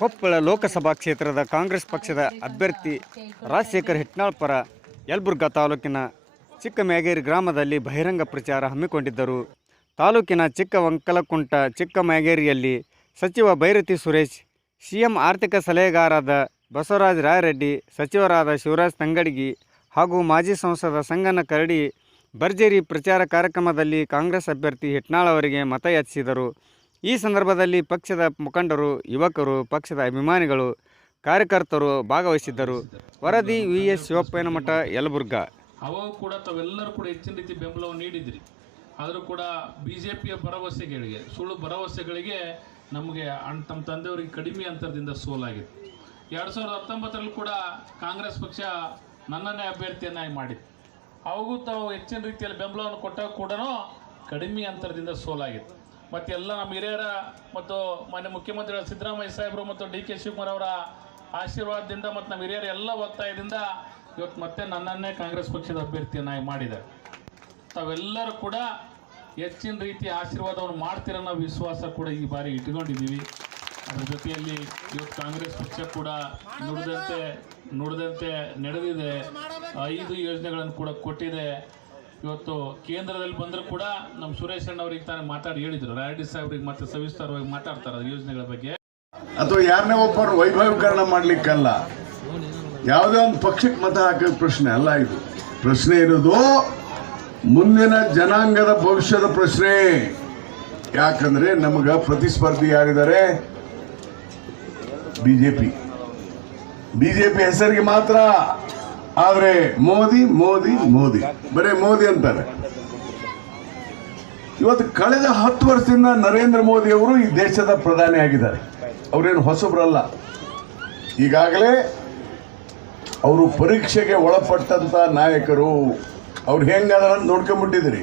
ಕೊಪ್ಪಳ ಲೋಕಸಭಾ ಕ್ಷೇತ್ರದ ಕಾಂಗ್ರೆಸ್ ಪಕ್ಷದ ಅಭ್ಯರ್ಥಿ ರಾಜಶೇಖರ್ ಹಿಟ್ನಾಳ್ ಪರ ಯಲಬುರ್ಗಾ ತಾಲೂಕಿನ ಚಿಕ್ಕಮ್ಯಾಗೇರಿ ಗ್ರಾಮದಲ್ಲಿ ಬಹಿರಂಗ ಪ್ರಚಾರ ಹಮ್ಮಿಕೊಂಡಿದ್ದರು. ತಾಲೂಕಿನ ಚಿಕ್ಕವಂಕಲಕುಂಟ ಚಿಕ್ಕಮ್ಯಾಗೇರಿಯಲ್ಲಿ ಸಚಿವ ಭೈರತಿ ಸುರೇಶ್, ಸಿಎಂ ಆರ್ಥಿಕ ಸಲಹೆಗಾರಾದ ಬಸವರಾಜ ರಾಯರೆಡ್ಡಿ, ಸಚಿವರಾದ ಶಿವರಾಜ್ ತಂಗಡಗಿ ಹಾಗೂ ಮಾಜಿ ಸಂಸದ ಸಂಗನ ಕರಡಿ ಭರ್ಜರಿ ಪ್ರಚಾರ ಕಾರ್ಯಕ್ರಮದಲ್ಲಿ ಕಾಂಗ್ರೆಸ್ ಅಭ್ಯರ್ಥಿ ಹಿಟ್ನಾಳ್ ಅವರಿಗೆ ಮತಯಾಚಿಸಿದರು ಈ ಸಂದರ್ಭದಲ್ಲಿ ಪಕ್ಷದ ಮುಖಂಡರು, ಯುವಕರು, ಪಕ್ಷದ ಅಭಿಮಾನಿಗಳು, ಕಾರ್ಯಕರ್ತರು ಭಾಗವಹಿಸಿದ್ದರು. ವರದಿ ವಿ ಎಸ್ ಶಿವಪ್ಪನಮಠ ಯಲಬುರ್ಗ. ಅವಾಗ ಕೂಡ ತಾವೆಲ್ಲರೂ ಕೂಡ ಹೆಚ್ಚಿನ ರೀತಿ ಬೆಂಬಲವನ್ನು ನೀಡಿದ್ರಿ. ಆದರೂ ಕೂಡ ಬಿ ಜೆ ಪಿಯ ಭರವಸೆಗಳಿಗೆ, ಸುಳ್ಳು ಭರವಸೆಗಳಿಗೆ ನಮಗೆ ಅಣ್ಣ, ತಮ್ಮ ತಂದೆಯವರಿಗೆ ಕಡಿಮೆ ಅಂತರದಿಂದ ಸೋಲಾಗಿತ್ತು. ಎರಡು ಸಾವಿರದ ಹತ್ತೊಂಬತ್ತರಲ್ಲಿ ಕೂಡ ಕಾಂಗ್ರೆಸ್ ಪಕ್ಷ ನನ್ನನ್ನೇ ಅಭ್ಯರ್ಥಿಯನ್ನಾಗಿ ಮಾಡಿತ್ತು. ಅವಾಗೂ ತಾವು ಹೆಚ್ಚಿನ ರೀತಿಯಲ್ಲಿ ಬೆಂಬಲವನ್ನು ಕೊಟ್ಟಾಗ ಕೂಡ ಕಡಿಮೆ ಅಂತರದಿಂದ ಸೋಲಾಗಿತ್ತು. ಮತ್ತು ಎಲ್ಲ ನಮ್ಮ ಹಿರಿಯರ ಮತ್ತು ಮಾನ್ಯ ಮುಖ್ಯಮಂತ್ರಿಗಳ ಸಿದ್ದರಾಮಯ್ಯ ಸಾಹೇಬರು ಮತ್ತು ಡಿ ಕೆ ಶಿವಕುಮಾರ್ ಅವರ ಆಶೀರ್ವಾದದಿಂದ ಮತ್ತು ನಮ್ಮ ಹಿರಿಯರ ಎಲ್ಲ ಒತ್ತಾಯದಿಂದ ಇವತ್ತು ಮತ್ತೆ ನನ್ನನ್ನೇ ಕಾಂಗ್ರೆಸ್ ಪಕ್ಷದ ಅಭ್ಯರ್ಥಿಯನ್ನಾಗಿ ಮಾಡಿದ್ದಾರೆ. ತಾವೆಲ್ಲರೂ ಕೂಡ ಹೆಚ್ಚಿನ ರೀತಿಯ ಆಶೀರ್ವಾದವನ್ನು ಮಾಡ್ತೀರನ್ನೋ ವಿಶ್ವಾಸ ಕೂಡ ಈ ಬಾರಿ ಇಟ್ಕೊಂಡಿದ್ದೀವಿ. ಅದರ ಜೊತೆಯಲ್ಲಿ ಇವತ್ತು ಕಾಂಗ್ರೆಸ್ ಪಕ್ಷ ಕೂಡ ನುಡಿದಂತೆ ನುಡಿದಂತೆ ನಡೆದಿದೆ. ಐದು ಯೋಜನೆಗಳನ್ನು ಕೂಡ ಕೊಟ್ಟಿದೆ. ಇವತ್ತು ಕೇಂದ್ರದಲ್ಲಿ ಬಂದರೂ ಕೂಡ ನಮ್ಮ ಸುರೇಶ್ ಅಣ್ಣ ಅವ್ರಿಗೆ ತಾನೇ ಮಾತಾಡಿ ಹೇಳಿದರು. ರಾಯಡಿ ಸಾಹೇಬ್ರಿಗೆ ಮತ್ತೆ ಸವಿಸ್ತಾರವಾಗಿ ಮಾತಾಡ್ತಾರೆ ಅದ್ರ ಯೋಜನೆಗಳ ಬಗ್ಗೆ. ಅಥವಾ ಯಾರನ್ನೇ ಒಬ್ಬರು ವೈಭವೀಕರಣ ಮಾಡ್ಲಿಕ್ಕಲ್ಲ. ಯಾವುದೇ ಒಂದು ಪಕ್ಷಕ್ಕೆ ಮತ ಹಾಕೋ ಪ್ರಶ್ನೆ ಅಲ್ಲ ಇದು. ಪ್ರಶ್ನೆ ಇರೋದು ಮುಂದಿನ ಜನಾಂಗದ ಭವಿಷ್ಯದ ಪ್ರಶ್ನೆ. ಯಾಕಂದ್ರೆ ನಮಗೆ ಪ್ರತಿಸ್ಪರ್ಧಿ ಯಾರಿದ್ದಾರೆ? ಬಿಜೆಪಿ. ಬಿಜೆಪಿ ಹೆಸರಿಗೆ ಮಾತ್ರ. ಆದ್ರೆ ಮೋದಿ ಮೋದಿ ಮೋದಿ. ಬರೇ ಮೋದಿ ಅಂತಾರೆ. ಇವತ್ತು ಕಳೆದ ಹತ್ತು ವರ್ಷದಿಂದ ನರೇಂದ್ರ ಮೋದಿ ಅವರು ಈ ದೇಶದ ಪ್ರಧಾನಿ ಆಗಿದ್ದಾರೆ. ಅವರೇನು ಹೊಸಬ್ರಲ್ಲ. ಈಗಾಗಲೇ ಅವರು ಪರೀಕ್ಷೆಗೆ ಒಳಪಟ್ಟಂತ ನಾಯಕರು, ಅವ್ರು ಹೆಂಗಾದ್ರ ಅಂತ ನೋಡ್ಕೊಂಡ್ಬಿಟ್ಟಿದ್ದೀರಿ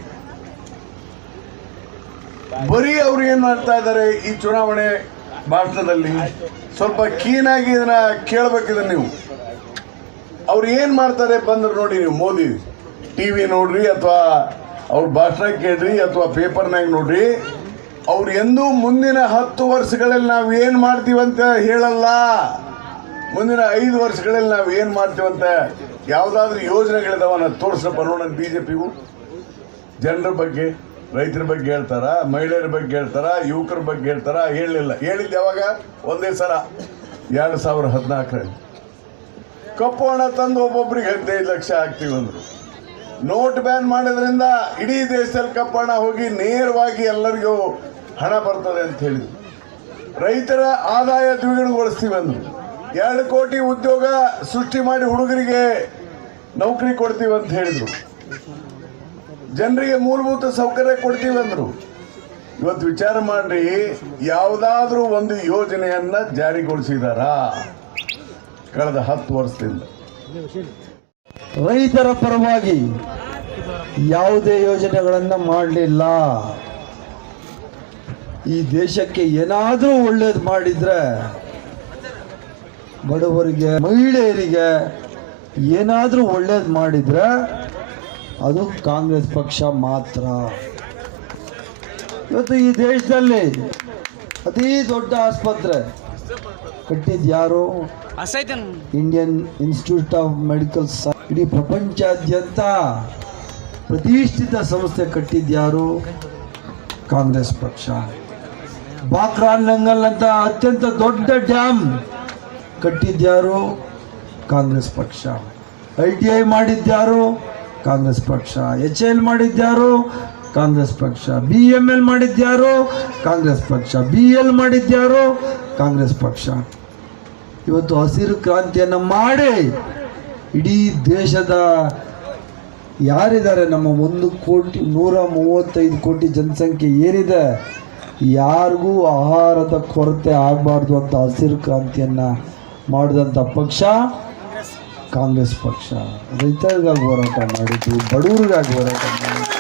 ಬರೀ ಅವ್ರು ಏನ್ ಮಾಡ್ತಾ ಇದ್ದಾರೆ ಈ ಚುನಾವಣೆ ಭಾಷಣದಲ್ಲಿ? ಸ್ವಲ್ಪ ಕೀನಾಗಿ ಇದನ್ನ ಕೇಳ್ಬೇಕಿದೆ ನೀವು. ಅವ್ರು ಏನ್ ಮಾಡ್ತಾರೆ ಬಂದ್ರೆ ನೋಡಿ ನೀವು ಮೋದಿ ಟಿವಿ ನೋಡ್ರಿ ಅಥವಾ ಅವ್ರ ಭಾಷಣ ಕೇಳ್ರಿ ಅಥವಾ ಪೇಪರ್ನಾಗ ನೋಡ್ರಿ, ಅವ್ರು ಎಂದೂ ಮುಂದಿನ ಹತ್ತು ವರ್ಷಗಳಲ್ಲಿ ನಾವು ಏನ್ ಮಾಡ್ತೀವಂತ ಹೇಳಲ್ಲ. ಮುಂದಿನ ಐದು ವರ್ಷಗಳಲ್ಲಿ ನಾವು ಏನ್ ಮಾಡ್ತೀವಂತ ಯಾವ್ದಾದ್ರು ಯೋಜನೆಗಳಿದಾವನ್ನ ತೋರ್ಸಪ್ಪ ನೋಡೋಣ ಬಿಜೆಪಿಗೂ. ಜನರ ಬಗ್ಗೆ, ರೈತರ ಬಗ್ಗೆ ಹೇಳ್ತಾರ, ಮಹಿಳೆಯರ ಬಗ್ಗೆ ಹೇಳ್ತಾರ, ಯುವಕರ ಬಗ್ಗೆ ಹೇಳ್ತಾರ, ಹೇಳಲಿಲ್ಲ. ಹೇಳಿದ್ದು ಯಾವಾಗ? ಒಂದೇ ಸಲ. ಎರಡು ಸಾವಿರ ಹದಿನಾಲ್ಕರಲ್ಲಿ. ಕಪ್ಪು ಹಣ ತಂದು ಒಬ್ಬೊಬ್ರಿಗೆ ಹದಿನೈದು ಲಕ್ಷ ಹಾಕ್ತೀವಿ ಅಂದ್ರು. ನೋಟ್ ಬ್ಯಾನ್ ಮಾಡೋದ್ರಿಂದ ಇಡೀ ದೇಶದಲ್ಲಿ ಕಪ್ಪು ಹಣ ಹೋಗಿ ನೇರವಾಗಿ ಎಲ್ಲರಿಗೂ ಹಣ ಬರ್ತದೆ ಅಂತ ಹೇಳಿದ್ರು. ರೈತರ ಆದಾಯ ದ್ವಿಗುಣಗೊಳಿಸ್ತೀವಿ ಅಂದ್ರು. ಎರಡು ಕೋಟಿ ಉದ್ಯೋಗ ಸೃಷ್ಟಿ ಮಾಡಿ ಹುಡುಗರಿಗೆ ನೌಕರಿ ಕೊಡ್ತೀವಿ ಅಂತ ಹೇಳಿದರು. ಜನರಿಗೆ ಮೂಲಭೂತ ಸೌಕರ್ಯ ಕೊಡ್ತೀವಿ ಅಂದ್ರು. ಇವತ್ತು ವಿಚಾರ ಮಾಡ್ರಿ, ಯಾವುದಾದ್ರೂ ಒಂದು ಯೋಜನೆಯನ್ನ ಜಾರಿಗೊಳಿಸಿದಾರಾ? ಕಳೆದ ಹತ್ತು ವರ್ಷದಿಂದ. ರೈತರ ಪರವಾಗಿ ಯಾವುದೇ ಯೋಜನೆಗಳನ್ನು ಮಾಡಲಿಲ್ಲ. ಈ ದೇಶಕ್ಕೆ ಏನಾದರೂ ಒಳ್ಳೇದು ಮಾಡಿದ್ರೆ ಬಡವರಿಗೆ, ಮಹಿಳೆಯರಿಗೆ ಏನಾದರೂ ಒಳ್ಳೇದು ಮಾಡಿದ್ರೆ ಅದು ಕಾಂಗ್ರೆಸ್ ಪಕ್ಷ ಮಾತ್ರ. ಇವತ್ತು ಈ ದೇಶದಲ್ಲಿ ಅತಿ ದೊಡ್ಡ ಆಸ್ಪತ್ರೆ ಕಟ್ಟಿದ್ದು ಯಾರು ಇಂಡಿಯನ್ ಇನ್ಸ್ಟಿಟ್ಯೂಟ್ ಆಫ್ ಮೆಡಿಕಲ್ ಇಡೀ ಪ್ರಪಂಚಾದ್ಯಂತ ಪ್ರತಿಷ್ಠಿತ ಸಂಸ್ಥೆ ಕಟ್ಟಿದ್ಯಾರು ಕಾಂಗ್ರೆಸ್ ಪಕ್ಷ. ಬಾಕ್ರಾನ್ ನಂಗಲ್ ಅಂತ ಅತ್ಯಂತ ದೊಡ್ಡ ಡ್ಯಾಮ್ ಕಟ್ಟಿದ್ಯಾರು ಕಾಂಗ್ರೆಸ್ ಪಕ್ಷ. ಐ ಟಿ ಐ ಮಾಡಿದ್ಯಾರು ಕಾಂಗ್ರೆಸ್ ಪಕ್ಷ. ಎಚ್ ಎಲ್ ಮಾಡಿದ್ಯಾರು ಕಾಂಗ್ರೆಸ್ ಪಕ್ಷ ಬಿ ಎಂ ಎಲ್ ಮಾಡಿದ್ಯಾರು? ಕಾಂಗ್ರೆಸ್ ಪಕ್ಷ ಬಿ ಎಲ್ ಮಾಡಿದ್ಯಾರು? ಕಾಂಗ್ರೆಸ್ ಪಕ್ಷ. ಇವತ್ತು ಹಸಿರು ಕ್ರಾಂತಿಯನ್ನು ಮಾಡಿ ಇಡೀ ದೇಶದ ಯಾರಿದ್ದಾರೆ? ನಮ್ಮ ಒಂದು ಕೋಟಿ, ನೂರ ಮೂವತ್ತೈದು ಕೋಟಿ ಜನಸಂಖ್ಯೆ ಏನಿದೆ ಯಾರಿಗೂ ಆಹಾರದ ಕೊರತೆ ಆಗಬಾರ್ದು ಅಂತ ಹಸಿರು ಕ್ರಾಂತಿಯನ್ನು ಮಾಡಿದಂಥ ಪಕ್ಷ ಕಾಂಗ್ರೆಸ್ ಪಕ್ಷ. ರೈತರಿಗಾಗಿ ಹೋರಾಟ ಮಾಡಿದ್ದು, ಬಡವರಿಗಾಗಿ ಹೋರಾಟ ಮಾಡಿದ್ದು.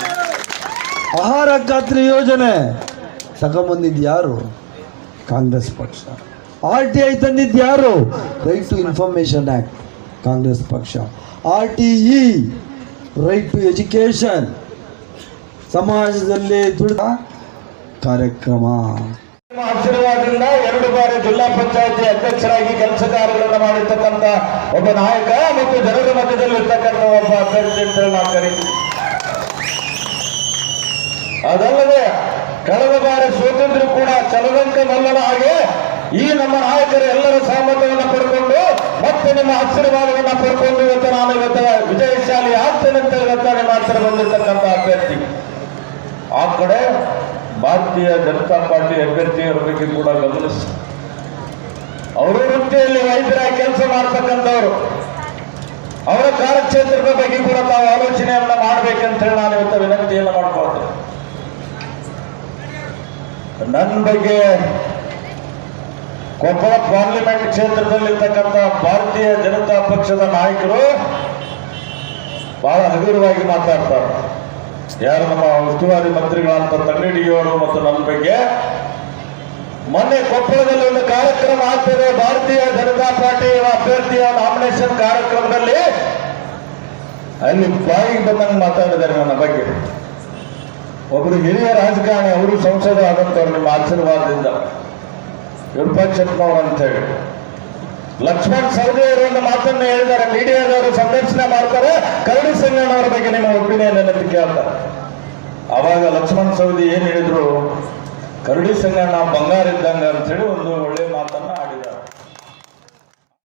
ಆಹಾರ ಖಾತ್ರಿ ಯೋಜನೆ. ತಗೊಂಬಂದಿದ್ದು ಯಾರು? ಕಾಂಗ್ರೆಸ್ ಪಕ್ಷ. ಆರ್ ಟಿ ಐ ತಂದಿದ್ದು ಯಾರು? Right to information act Congress ಪಕ್ಷ. R T E right to education ಸಮಾಜದಲ್ಲಿ ದುಡಿದ ಕಾರ್ಯಕ್ರಮ. ಆಶೀರ್ವಾದದಿಂದ ಎರಡು ಬಾರಿ ಜಿಲ್ಲಾ ಪಂಚಾಯತಿ ಅಧ್ಯಕ್ಷರಾಗಿ ಕೆಲಸ ಕಾರ್ಯಗಳನ್ನು ಮಾಡಿರ್ತಕ್ಕಂಥ ಒಬ್ಬ ನಾಯಕ ಮತ್ತು ಜನರ ಮಧ್ಯದಲ್ಲಿ ಇರ್ತಕ್ಕಂಥ ಒಬ್ಬ ಅಭ್ಯರ್ಥಿ ಅಂತ ನಾವು ಕರೀತೀವಿ ಅದಲ್ಲದೆ ಕಳೆದ ಬಾರಿ ಸ್ವಾತಂತ್ರ್ಯ ಕೂಡ ಚಲದಂಕ ಮಲ್ಲನ ಹಾಗೆ ಈ ನಮ್ಮ ನಾಯಕರ ಎಲ್ಲರ ಸಹಮತವನ್ನು ಪಡ್ಕೊಂಡು ಮತ್ತೆ ನಿಮ್ಮ ಆಶೀರ್ವಾದವನ್ನ ಪಡ್ಕೊಂಡು ಇವತ್ತು ನಾನು ಇವತ್ತು ವಿಜಯಶಾಲಿ ಆಗ್ತೇನೆ ಅಂತ ಇವತ್ತು ನಿಮ್ಮ ಹತ್ತಿರ ಬಂದಿರತಕ್ಕಂಥ ಅಭ್ಯರ್ಥಿ. ಆ ಕಡೆ ಭಾರತೀಯ ಜನತಾ ಪಾರ್ಟಿ ಅಭ್ಯರ್ಥಿಯರ ಬಗ್ಗೆ ಕೂಡ ಗಮನಿಸಿ. ಅವರ ವೃತ್ತಿಯಲ್ಲಿ ವೈದ್ಯರಾಗಿ ಕೆಲಸ ಮಾಡ್ತಕ್ಕಂಥವ್ರು. ಅವರ ಕಾರ್ಯಕ್ಷೇತ್ರದ ಬಗ್ಗೆ ಕೂಡ ತಾವು ಆಲೋಚನೆಯನ್ನ ಮಾಡ್ಬೇಕಂತ ಹೇಳಿ ನಾನು ಇವತ್ತು ವಿನಂತಿಯನ್ನು ಮಾಡ್ಕೊಳ್ತೇನೆ. ನನ್ನ ಬಗ್ಗೆ ಕೊಪ್ಪಳ ಪಾರ್ಲಿಮೆಂಟ್ ಕ್ಷೇತ್ರದಲ್ಲಿರ್ತಕ್ಕಂಥ ಭಾರತೀಯ ಜನತಾ ಪಕ್ಷದ ನಾಯಕರು ಬಹಳ ಹಗುರವಾಗಿ ಮಾತಾಡ್ತಾರೆ. ಯಾರು ನಮ್ಮ ಉಸ್ತುವಾರಿ ಮಂತ್ರಿಗಳಂತ ತಂಗಡಿಯವರು ಮತ್ತು ನನ್ನ ಬಗ್ಗೆ ಮೊನ್ನೆ ಕೊಪ್ಪಳದಲ್ಲಿ ಒಂದು ಕಾರ್ಯಕ್ರಮ ಆಗ್ತದೆ. ಭಾರತೀಯ ಜನತಾ ಪಾರ್ಟಿ ಅಭ್ಯರ್ಥಿಯ ನಾಮಿನೇಷನ್ ಕಾರ್ಯಕ್ರಮದಲ್ಲಿ ಅಲ್ಲಿ ಬಾಯಿಗೆ ಬಂದಂಗೆ ಮಾತಾಡಿದ್ದಾರೆ ನನ್ನ ಬಗ್ಗೆ. ಒಬ್ಬರು ಹಿರಿಯ ರಾಜಕಾರಣಿ, ಅವರು ಸಂಸದ ಆದಂತವ್ರು ನಿಮ್ಮ ಆಶೀರ್ವಾದದಿಂದ. ವಿರೂಪಾಕ್ಷಪ್ಪನವ್ರು ಅಂತ ಹೇಳಿ ಲಕ್ಷ್ಮಣ್ ಸವದಿ ಅವರು ಒಂದು ಮಾತನ್ನ ಹೇಳಿದ್ದಾರೆ. ಮೀಡಿಯಾದವರು ಸಂದರ್ಶನ ಮಾಡ್ತಾರೆ. ಕರಡಿ ಸಂಗಣ್ಣವರ ಬಗ್ಗೆ ನಿಮ್ಮ ಒಪಿನಿಯನ್ ಅಂತ ಕೇಳ್ತಾರೆ. ಅವಾಗ ಲಕ್ಷ್ಮಣ್ ಸವದಿ ಏನು ಹೇಳಿದ್ರು? ಕರಡಿ ಸಂಗಣ್ಣ ಬಂಗಾರ ಇದ್ದಂಗ ಅಂತ ಹೇಳಿ ಒಂದು ಒಳ್ಳೆ ಮಾತನ್ನ ಆಡಿದ್ದಾರೆ.